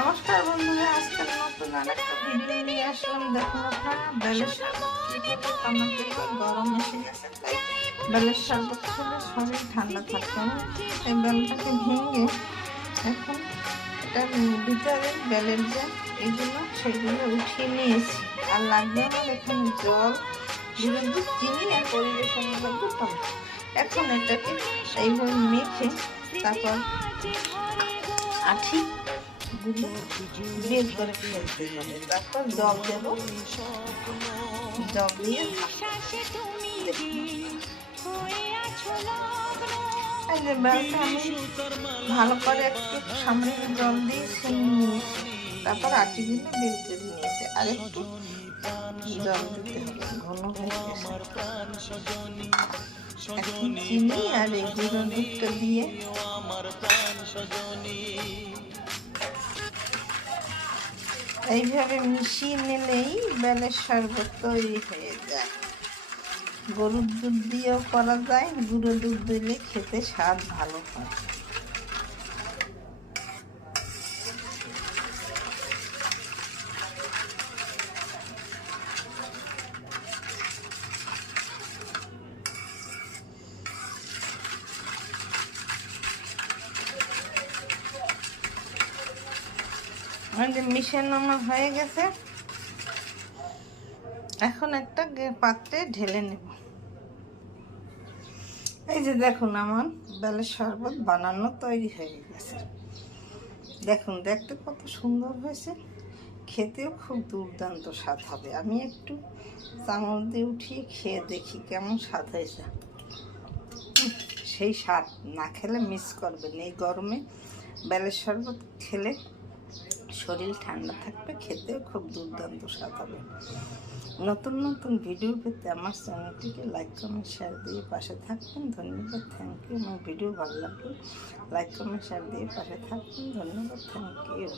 নমস্কার বন্ধুরা, আজকে নতুন আরেকটা ভিডিও নিয়ে আসলাম। দেখুন আপনারা বেলের শরবত কীভাবে বানাতে হয়। গরম এসে গেছে, তাই বেলের শরবত খেলে শরীর ঠান্ডা থাকবে। আমি এই বেলটাকে ভেঙে এখন এটার ভিতরে বেলের যে এইগুলো সেগুলো উঠিয়ে নিয়েছি। আর লাগবে আমার এখানে জল, গুঁড়ো দুধ, চিনি আর পরিবেশনের লাগবে টমেটো। এখন এটাকে এইভাবে মেখে তারপর আঠি গুলো বের করে ফেলতে হবে। তারপর জল দেব, জল দিয়ে বেলটা আমি ভালো করে একটু সামনে জল দিয়ে ছেনে নিয়েছি। তারপর আটিগুলো বের করে নিয়েছি। আর একটু জল দিতে হবে, ঘন হয়ে গেছে। এখন চিনি আর এই গুঁড়ো দুধটা দিয়ে এইভাবে মিশিয়ে নিলেই বেলের শরবত তৈরি হয়ে যায়। গরুর দুধ দিয়েও করা যায়, গুঁড়ো দুধ দিলে খেতে স্বাদ ভালো হয়। মিশানো আমার হয়ে গেছে। এখন একটা পাত্রে ঢেলে নেব। এই যে দেখুন, আমার বেলের শরবত বানানো তৈরি হয়ে গেছে। দেখুন, দেখতে কত সুন্দর হয়েছে, খেতেও খুব দুর্দান্ত স্বাদ হবে। আমি একটু চামচ দিয়ে উঠিয়ে খেয়ে দেখি কেমন স্বাদ হয়েছে। সেই স্বাদ না খেলে মিস করবেন। এই গরমে বেলের শরবত খেলে শরীর ঠান্ডা থাকবে, খেতেও খুব দুর্দান্ত স্বাদ হবে। নতুন নতুন ভিডিও পেতে আমার চ্যানেলটিকে লাইক কমেন্ট শেয়ার দিয়ে পাশে থাকবেন। ধন্যবাদ, থ্যাংক ইউ। আমার ভিডিও ভালো লাগলে লাইক কমেন্ট শেয়ার দিয়ে পাশে থাকবেন। ধন্যবাদ, থ্যাংক ইউ।